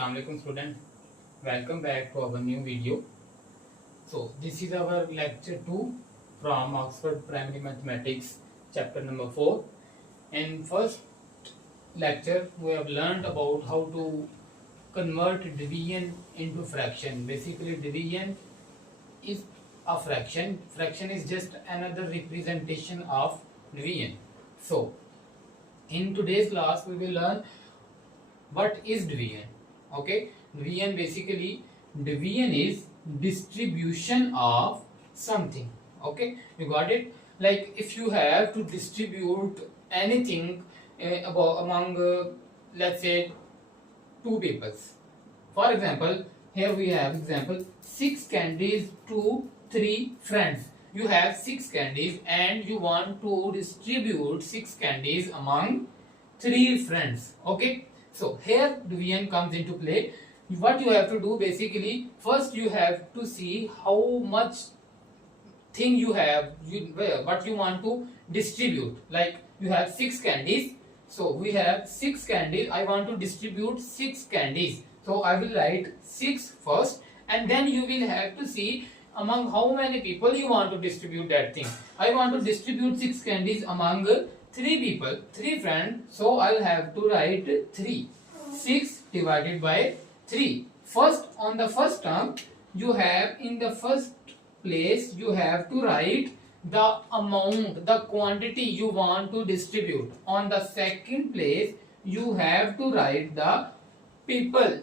Assalamu alaikum student, welcome back to our new video. So this is our lecture 2 from Oxford Primary Mathematics chapter number 4. In first lecture we have learned about how to convert division into fraction. Basically division is a fraction is just another representation of division. So in today's class we will learn what is division. Okay, division is distribution of something. Okay, you got it. Like if you have to distribute anything among let's say two peoples. For example, here we have example 6 candies to 3 friends. You have 6 candies and you want to distribute 6 candies among 3 friends. Okay, so here division comes into play. What you have to do, basically first you have to see how much thing you have, what you want to distribute. Like you have 6 candies, so we have 6 candies. I want to distribute 6 candies, so I will write 6 first, and then you will have to see among how many people you want to distribute that thing. I want to distribute 6 candies among 3 people, 3 friends, so I'll have to write 3. 6 divided by 3. First, on the first term, you have in the first place, you have to write the amount, the quantity you want to distribute. On the second place, you have to write the people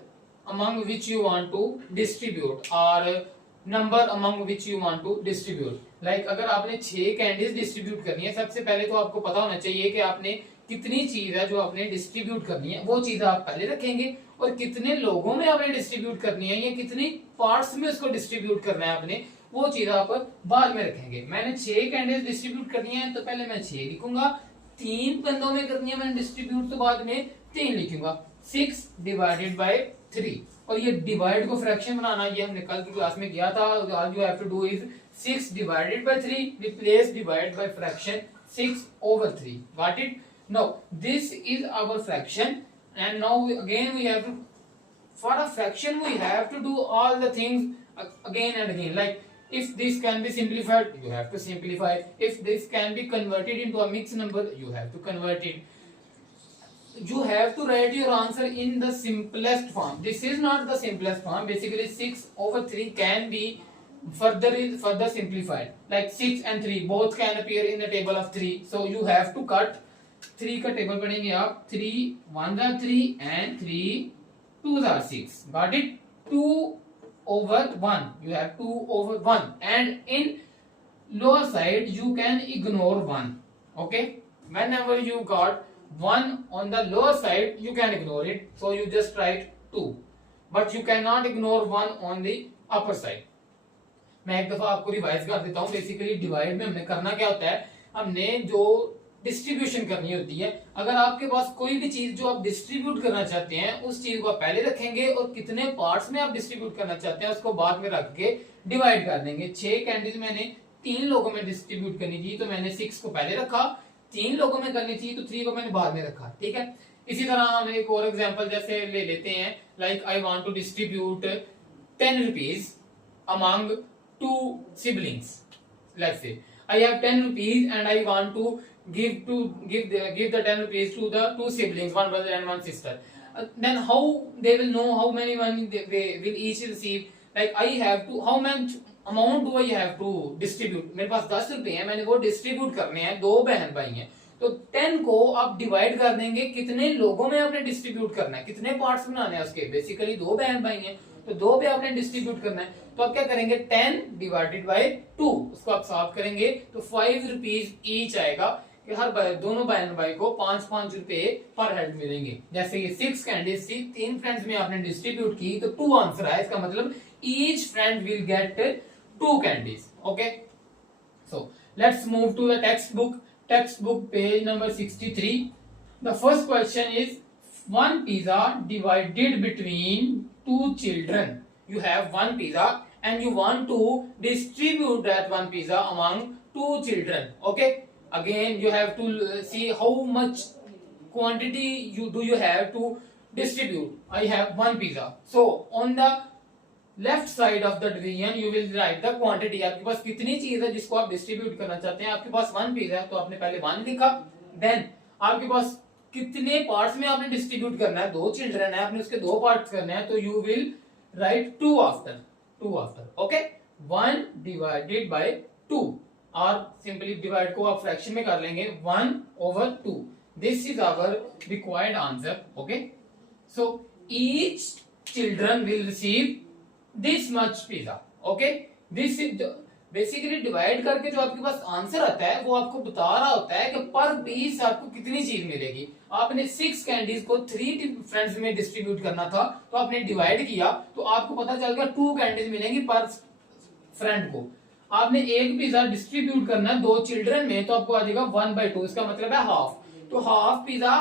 among which you want to distribute, or number among which you want to distribute. Like अगर आपने 6 candies distribute करनी है, सबसे पहले तो आपको पता होना चाहिए कि आपने कितनी चीज है जो आपने डिस्ट्रीब्यूट करनी है, वो चीज आप पहले रखेंगे, और कितने लोगों में आपने डिस्ट्रीब्यूट करनी है या कितनी पार्ट्स में उसको डिस्ट्रीब्यूट करना है आपने, वो चीज आप बाद में रखेंगे. मैंने 6 कैंडीज डिस्ट्रीब्यूट करनी है तो पहले मैं 6 लिखूंगा. 3 बंदों में करनी है मैंने डिस्ट्रीब्यूट तो बाद में 3 लिखूंगा. 6 डिवाइडेड बाय 3. और ये डिवाइड को फ्रैक्शन बनाना, ये हमने कल की क्लास में किया था. All you have to do is 6 divided by 3, replace divide by fraction 6 over 3. Got it? Now this is our fraction, and now again we have to, for a fraction we have to do all the things again and again. Like if this can be simplified, you have to simplify. If this can be converted into a mixed number, you have to convert it. You have to write your answer in the simplest form. This is not the simplest form. Basically 6 over 3 can be further simplified. Like 6 and 3 both can appear in the table of 3. So you have to cut 3 का table पढ़ेंगे आप. 3 1s are 3 and 3 2s are 6. Got it? 2 over 1. You have 2 over 1, and in lower side you can ignore 1. Okay? Whenever you got 1 on the lower side, you can ignore it, so you just write 2, but you cannot ignore 1 on the upper side. मैं एक दफा आपको revise कर देता हूँ. Basically divide में हमने करना क्या होता है, हमने जो डिस्ट्रीब्यूशन करनी होती है, अगर आपके पास कोई भी चीज जो आप डिस्ट्रीब्यूट करना चाहते हैं, उस चीज को आप पहले रखेंगे और कितने पार्ट्स में आप डिस्ट्रीब्यूट करना चाहते हैं उसको बाद में रख के डिवाइड कर देंगे. 6 कैंडीज मैंने 3 लोगों में डिस्ट्रीब्यूट करनी थी, तो मैंने 6 को पहले रखा. 3 लोगों में करनी थी तो 3 को मैंने बाद में रखा. ठीक है. इसी तरह हम एक और एग्जांपल जैसे ले लेते हैं. Like I want to distribute 10 rupees among 2 siblings. Let's say I have 10 rupees and I want to give the 10 rupees to the 2 siblings, one brother and one sister. Then how they will know how many money they will each receive? Like I have to, how much amount do I have to distribute. मेरे पास 10 रुपए हैं, मैंने वो distribute करने हैं. 2 बहन भाई हैं, तो 10 को आप डिवाइड कर देंगे, कितने लोगों में आपने डिस्ट्रीब्यूट करना है, कितने पार्ट्स बनाने हैं उसके. बेसिकली 2 बहन भाई हैं तो 2 पे आपने डिस्ट्रीब्यूट करना है. तो आप क्या करेंगे, 10 डिवाइडेड बाय 2, उसको आप सॉल्व करेंगे तो 5 रुपीज ईच आएगा कि हर दोनों बहन भाई को 5-5 रुपए पर हेड मिलेंगे. जैसे ये 6 कैंडीज थी, 3 फ्रेंड्स में आपने डिस्ट्रीब्यूट की तो 2 आंसर आया. इसका मतलब each friend will get 2 candies. Okay, so let's move to the textbook page number 63. The first question is, one pizza divided between 2 children. You have one pizza and you want to distribute that one pizza among 2 children. Okay, again you have to see how much quantity you have to distribute. I have one pizza. So on the left side of the division you will right the quantity. आपके पास कितनी चीज है जिसको आप distribute करना चाहते हैं. आपके पास वन पीस है तो आपने पहले वन लिखा. देन आपके पास कितने पार्ट्स में आपने डिस्ट्रीब्यूट करना है. दो चिल्ड्रन है, आपने उसके दो पार्ट्स करने हैं, तो you will write to after. Okay, one divided by two, और सिंपली डिवाइड को आप फ्रैक्शन में कर लेंगे 1/2. This is our required answer. Okay, so each children will receive this much pizza. Okay, this is basically divide करके जो आपके पास answer आता है वो आपको बता रहा होता है कि पर पीस आपको कितनी चीज मिलेगी. आपने 6 कैंडीज को 3 फ्रेंड्स में डिस्ट्रीब्यूट करना था, तो आपने डिवाइड किया तो आपको पता चल गया 2 कैंडीज मिलेंगी पर फ्रेंड को. आपने एक पिज्जा डिस्ट्रीब्यूट करना है 2 चिल्ड्रन में, तो आपको आ जाएगा 1/2. इसका मतलब है हाफ. तो हाफ पिज्जा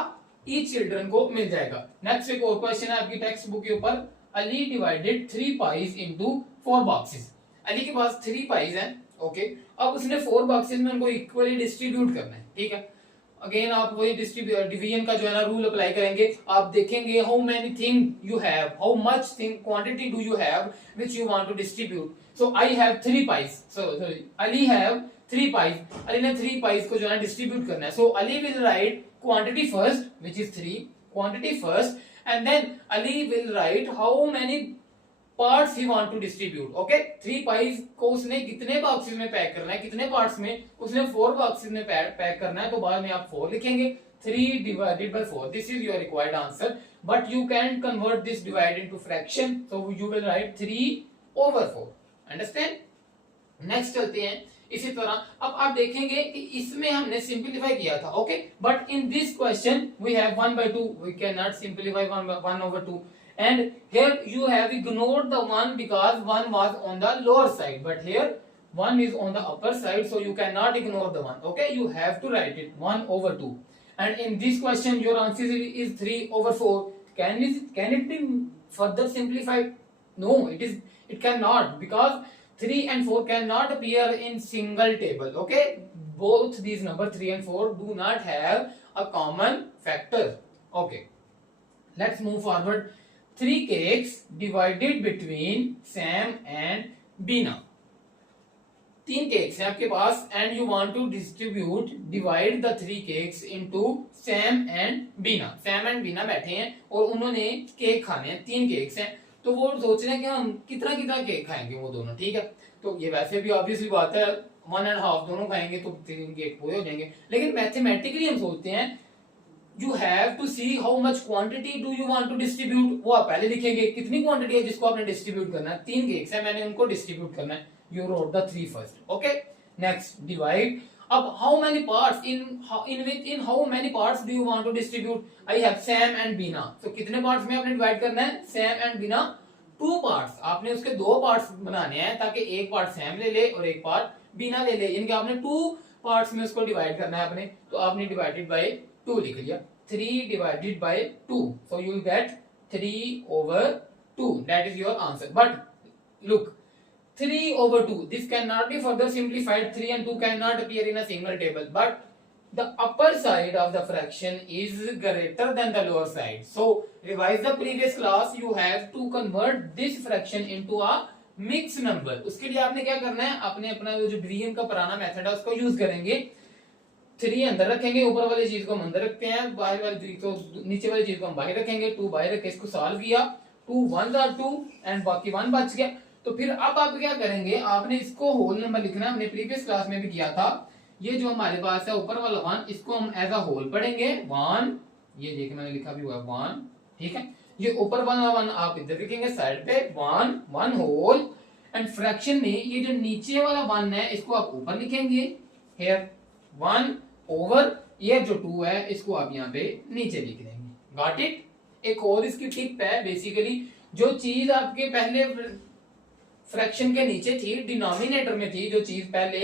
ईच चिल्ड्रन को मिल जाएगा. नेक्स्ट एक और क्वेश्चन है आपकी टेक्स्ट बुक के ऊपर. Ali divided 3 pies into 4 boxes. Ali के पास 3 पाइज हैं. ओके, अब उसने 4 बॉक्सेस में उनको इक्वली डिस्ट्रीब्यूट करना है. ठीक है, अगेन आप वही डिवीजन का जो है ना रूल अप्लाई करेंगे. आप देखेंगे how many thing you have, how much thing quantity do you have which you want to distribute. So I have 3 pies. Sorry, Ali have 3 pies. Ali ने 3 पाइज को जो है डिस्ट्रीब्यूट करना है. So Ali will write quantity first which is 3, quantity first, and then Ali will write how many parts he want to distribute. Okay, 3 pies को उसने कितने boxes में पैक करना है, कितने पार्ट्स में. उसने 4 बॉक्सेस में पैक करना है, तो बाद में आप 4 लिखेंगे. 3 divided by 4. This is your required answer, but you can convert this divide into fraction, so you will write 3/4. Understand? Next चलते हैं. इसी तरह अब आप देखेंगे कि इसमें हमने सिंपलीफाई किया था. Okay, but in this question we have 1/2. We can not simplify 1/2, and here you have ignored the 1 because 1 was on the lower side, but here 1 is on the upper side, so you cannot ignore the 1. Okay, you have to write it 1/2. And in this question your answer is 3/4. Can it be further simplified? No, it cannot, because 3 and 4 cannot appear in single table. Okay, both these number 3 and 4 do not have a common factor. Okay, let's move forward. 3 cakes divided between Sam and Bina. 3 cakes हैं आपके पास and you want to divide the 3 cakes into Sam and Bina. Sam and Bina बैठे हैं और उन्होंने cake खाने हैं. 3 cakes हैं, तो वो सोच रहे हैं कि हम कितना कितना केक खाएंगे वो दोनों. ठीक है, तो ये वैसे भी ऑब्वियसली बात है 1.5 दोनों खाएंगे तो 3 केक पूरे हो जाएंगे. लेकिन मैथमेटिकली हम सोचते हैं you have to see how much quantity do you want to distribute. वो आप पहले लिखेंगे कितनी क्वांटिटी है जिसको आपने डिस्ट्रीब्यूट करना है. 3 केक्स है, मैंने उनको डिस्ट्रीब्यूट करना है. You wrote the 3 first. Okay, next divide. अब how many parts in how many parts do you want to distribute. I have Sam and Beena. तो कितने पार्ट्स में आपने डिवाइड करना है. Sam and Beena 2 parts. आपने उसके 2 पार्ट्स बनाने हैं ताकि एक पार्ट सैम ले ले और एक पार्ट बीना ले ले, यानी कि आपने 2 पार्ट्स में उसको डिवाइड करना है आपने. तो आपने डिवाइडेड बाय 2 लिख लिया. 3 divided by 2, so you will get 3/2. That is your answer. But look, 3/2, this cannot be further simplified. 3 and 2 cannot appear in a single table, but the upper side of the fraction is greater than the lower side. So revise the previous class. You have to convert this fraction into a mixed number. उसके लिए आपने क्या करना है, आपने अपना जो division का पुराना मेथड है उसको यूज करेंगे. 3 अंदर रखेंगे, ऊपर वाली चीज को हम अंदर रखते हैं, बाहर वाली चीज को, नीचे वाली चीज को हम बाहर रखेंगे. 2 बाहर रखे, इसको सॉल्व किया. 2 1 are 2 एंड बाकी 1 बच गया. तो फिर अब आप क्या करेंगे, आपने इसको होल नंबर लिखना. हमने प्रीवियस क्लास में भी किया था. ये जो हमारे पास है ऊपर वाला 1, इसको हम एज अ होल पढ़ेंगे. 1, ये देखिए मैंने लिखा भी हुआ 1. ठीक है, ये ऊपर वाला 1 आप इधर लिखेंगे साइड पे. 1 होल. एंड फ्रैक्शन में ये जो नीचे वाला 1 है इसको आप ऊपर लिखेंगे. हियर 1 ओवर ये जो 2 है इसको आप यहाँ पे नीचे लिख देंगे. Got it. एक और इसकी टिप है. बेसिकली जो चीज आपके पहले फ्रैक्शन के नीचे थी, डिनोमिनेटर में थी जो चीज पहले,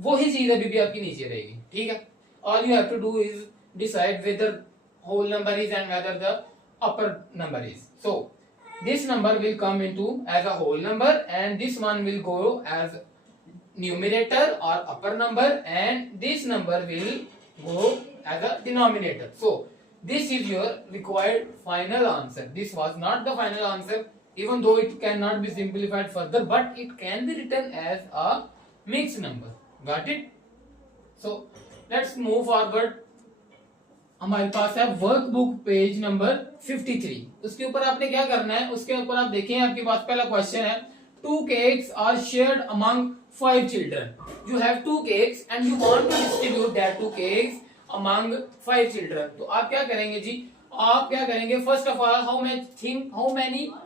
वही चीज अभी भी आपकी नीचे रहेगी. ठीक है, all you have to do is decide whether whole number is and whether the upper number is. So this number will come into as a whole number and this one will go as numerator or upper number and this number will go as a denominator. So This is your required final answer. This was not the final answer, even though it cannot be simplified further, but it can be written as a mixed number. Got it? So let's move forward. हमारे पास है workbook page number 53. उसके ऊपर आपने क्या करना है, उसके ऊपर आप देखें आपके पास पहला क्वेश्चन है 2 cakes are shared among 5 children. You have 2 cakes and you want to distribute that 2 cakes among 5 children. तो आप क्या करेंगे जी, आप क्या करेंगे, first of all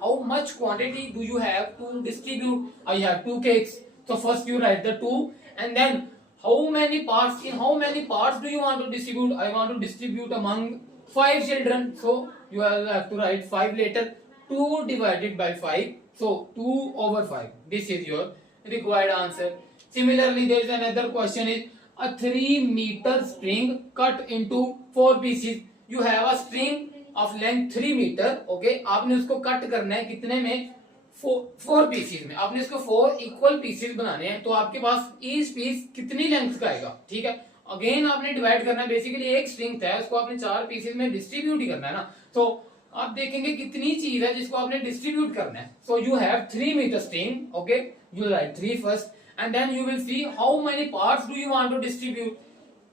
how much quantity do you have to distribute? I have 2 cakes, so first you write the 2 and then how many parts do you want to distribute? I want to distribute among 5 children, so you have to write 5 later. 2 divided by 5, so 2 over 5. This is your required answer. Similarly, there is another question is a 3-meter string cut into 4 pieces. You have a string of length 3 meter. Okay, आपने उसको cut करना है कितने में, 4 pieces में. आपने इसको 4 equal pieces बनाने हैं, तो आपके पास ईच पीस कितनी लेंथ का आएगा. ठीक है, अगेन आपने डिवाइड करना है. बेसिकली एक स्ट्रिंग था, उसको आपने 4 पीसेस में डिस्ट्रीब्यूट ही करना है ना. तो आप देखेंगे कितनी चीज है जिसको आपने डिस्ट्रीब्यूट करना है. So you have 3 metre string. Okay, you write 3 first and then you will see how many parts do you want to distribute.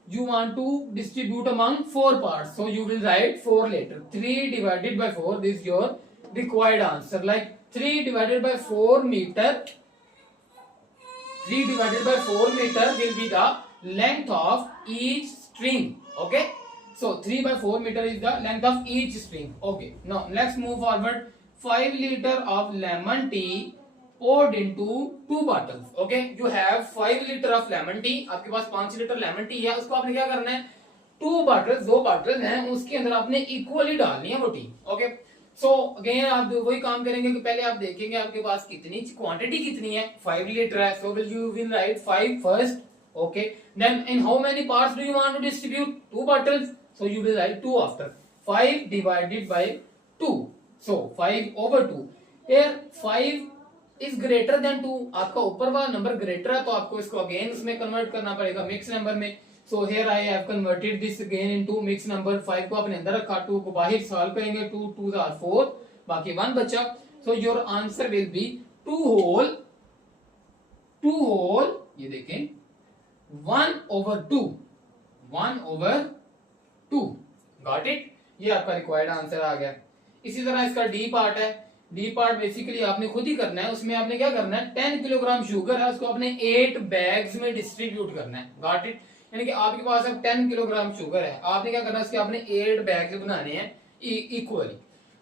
You want to distribute among 4 parts, so you will write 4 later. 3 divided by 4, this is your required answer. Like 3 divided by 4 meter, 3 divided by 4 meter will be the length of each string. Okay, so 3 by 4 meter is the length of each string. Okay, now let's move forward. 5 liter of lemon tea poured into 2 bottles. Okay, you have 5 liter of lemon tea. आपके पास 5 litre lemon tea है, उसको आपने क्या करना है, 2 bottles हैं, उसके अंदर आपने इक्वली डालनी है वो टी. ओके, सो अगेन आप वही काम करेंगे कि पहले आप देखेंगे आपके पास कितनी क्वांटिटी कितनी है, 5 लीटर है, सो you will write 5 first. Okay, then in how many parts do you want to distribute? 2 bottles, so you will write 2 after. 5 divided by 2, so 5 over 2. Here 5 is greater than 2. आपका ऊपर वाला number greater है, तो आपको इसको again इसमें convert करना पड़ेगा मिक्स नंबर में. So here I have converted this again into mix number. 5 को आपने अंदर रखा, 2 को बाहर सॉल्व करेंगे. 2 2 आर 4, बाकी 1 बचा. So your answer will be 2 whole, ये देखें 1 over 2. गॉट इट, ये आपका रिक्वायर्ड आंसर आ गया. इसी तरह इसका डी पार्ट है. डी पार्ट बेसिकली आपने खुद ही करना है. उसमें आपने क्या करना है, 10 किलोग्राम शुगर है, उसको आपने 8 बैग्स में डिस्ट्रीब्यूट करना है. गॉट इट, यानी कि आपके पास अब 10 किलोग्राम शुगर है, आपने क्या करना है, उसके आपने 8 बैग्स बनाने हैं इक्वली.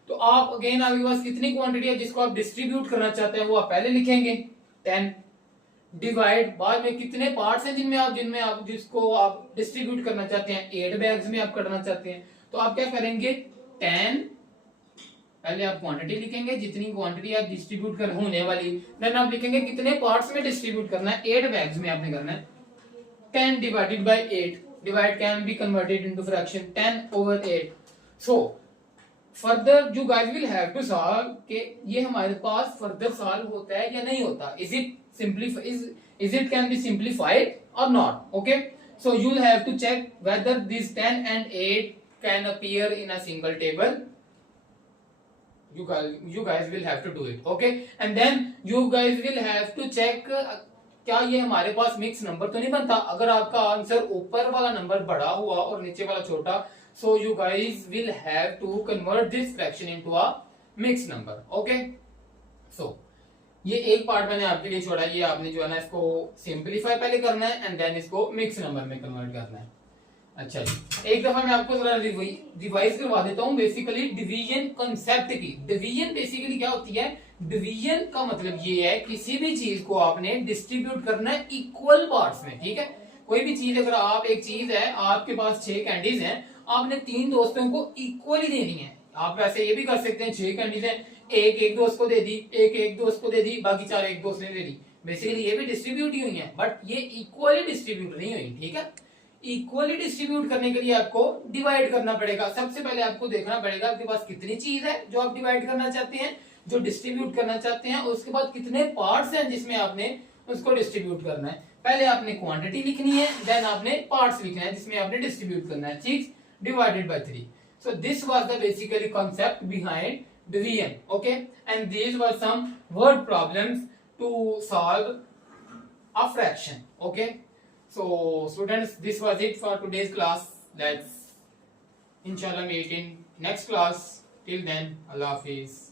तो आप अगेन आपके पास कितनी क्वांटिटी है जिसको आप डिस्ट्रीब्यूट करना चाहते हैं वो आप पहले लिखेंगे 10, डिवाइड बाद में कितने पार्ट्स हैं जिनमें आप जिसको आप डिस्ट्रीब्यूट करना चाहते हैं, 8 बैग्स में आप करना चाहते हैं. तो आप क्या करेंगे, 10 पहले आप क्वांटिटी लिखेंगे जितनी क्वांटिटी आप डिस्ट्रीब्यूट कर होने वाली, देन आप लिखेंगे कितने पार्ट्स में डिस्ट्रीब्यूट करना है, 8 बैग्स में आपने करना है. 10 divided by 8, divide can be converted into fraction, 10 over 8. So further you guys will have to solve कि ये हमारे पास further solve होता है या नहीं होता, is it can be simplified or not. Okay, so you'll have to check whether this 10 and 8 can appear in a single table. You guys will have to do it. Okay, and then you guys will have to check क्या ये हमारे पास mix number तो नहीं बनता. अगर आपका answer ऊपर वाला नंबर बड़ा हुआ और नीचे वाला छोटा, so you guys will have to convert this fraction into a mixed number. Okay, so ये एक पार्ट मैंने आपके लिए छोड़ा. ये आपने जो है ना इसको सिंप्लीफाई पहले करना है एंड देन इसको मिक्स नंबर में कन्वर्ट करना है. अच्छा जी, एक दफा मैं आपको जरा रिवाइज करवा देता हूँ बेसिकली डिवीजन कंसेप्ट की. डिवीजन बेसिकली क्या होती है, डिवीजन का मतलब ये है किसी भी चीज को आपने डिस्ट्रीब्यूट करना है इक्वल पार्ट्स में. ठीक है, कोई भी चीज, अगर आप एक चीज है आपके पास 6 कैंडीज हैं, आपने 3 दोस्तों को इक्वली देनी है. आप वैसे ये भी कर सकते हैं 6 कैंडीज हैं, एक दोस्त को दे दी, एक दोस्त को दे दी, बाकी 4 एक दोस्त ने दे दी. बेसिकली ये भी डिस्ट्रीब्यूट ही हुई है, बट ये इक्वली डिस्ट्रीब्यूट नहीं हुई. ठीक है, इक्वली डिस्ट्रीब्यूट करने के लिए आपको डिवाइड करना पड़ेगा. सबसे पहले आपको देखना पड़ेगा आपके पास कितनी चीज है जो आप डिवाइड करना चाहते हैं, जो डिस्ट्रीब्यूट करना चाहते हैं. उसके बाद कितने पार्ट्स हैं जिसमें आपने उसको डिस्ट्रीब्यूट करना है. पहले आपने क्वांटिटी लिखनी है, देन आपने पार्ट्स लिखना है जिसमें आपने डिस्ट्रीब्यूट करना है. 6 divided by 3. So this was the basically concept behind division. Okay, and these were some word problems to solve a fraction. Okay, so students, this was it for today's class. Let's inshallah meet in next class. Till then, Allah Hafiz.